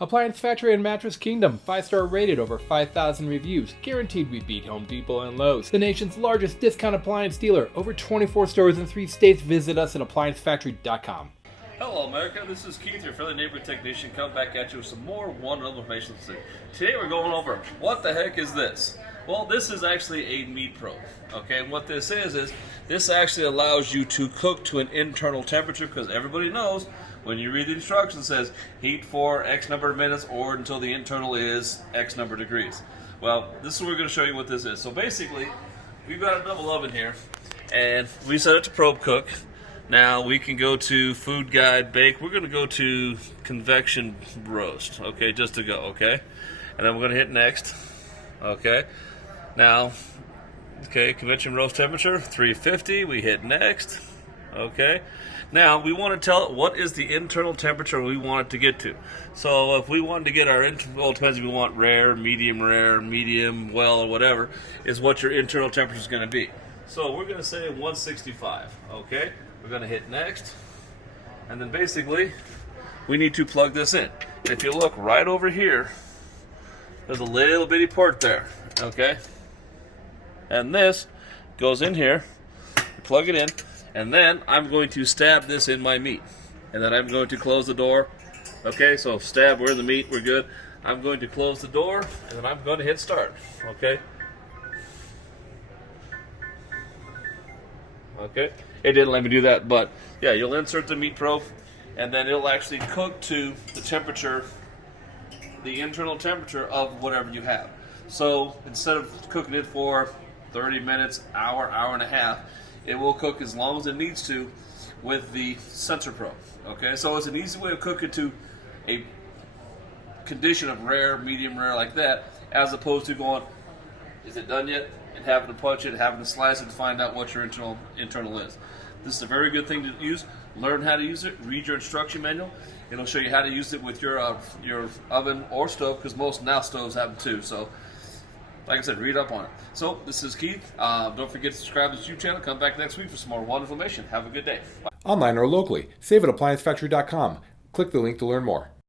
Appliance Factory and Mattress Kingdom, 5-star rated, over 5,000 reviews, guaranteed we beat Home Depot and Lowe's. The nation's largest discount appliance dealer, over 24 stores in 3 states. Visit us at ApplianceFactory.com. Hello America, this is Keith, your friendly neighborhood technician, coming back at you with some more wonderful information. Today we're going over, what the heck is this? Well, this is actually a meat probe, okay? And what this is this actually allows you to cook to an internal temperature, because everybody knows when you read the instructions, it says heat for X number of minutes or until the internal is X number of degrees. Well, this is what we're going to show you what this is. So basically, we've got a double oven here, and we set it to probe cook. Now we can go to food guide bake. We're going to go to convection roast, okay, just to go, okay? And then we're going to hit next, okay? Now, okay, convection roast temperature, 350, we hit next, okay? Now, we want to tell it what is the internal temperature we want it to get to. So if we want to get our, well, it depends if we want rare, medium, well, or whatever, is what your internal temperature is going to be. So we're going to say 165, okay? We're going to hit next, and then basically, we need to plug this in. And if you look right over here, there's a little bitty port there, okay? And this goes in here, plug it in, and then I'm going to stab this in my meat. And then I'm going to close the door. Okay, so stab, we're in the meat, we're good. I'm going to close the door, and then I'm going to hit start, okay? Okay, it didn't let me do that, but yeah, you'll insert the meat probe, and then it'll actually cook to the temperature, the internal temperature of whatever you have. So instead of cooking it for 30 minutes, hour and a half, it will cook as long as it needs to with the sensor probe. Okay, so it's an easy way of cooking to a condition of rare, medium rare like that, as opposed to going, is it done yet? And having to punch it, having to slice it to find out what your internal is. This is a very good thing to use. Learn how to use it. Read your instruction manual. It'll show you how to use it with your oven or stove, because most now stoves have them too. So, like I said, read up on it. So, this is Keith. Don't forget to subscribe to this YouTube channel. Come back next week for some more wonderful information. Have a good day. Bye. Online or locally, save at ApplianceFactory.com. Click the link to learn more.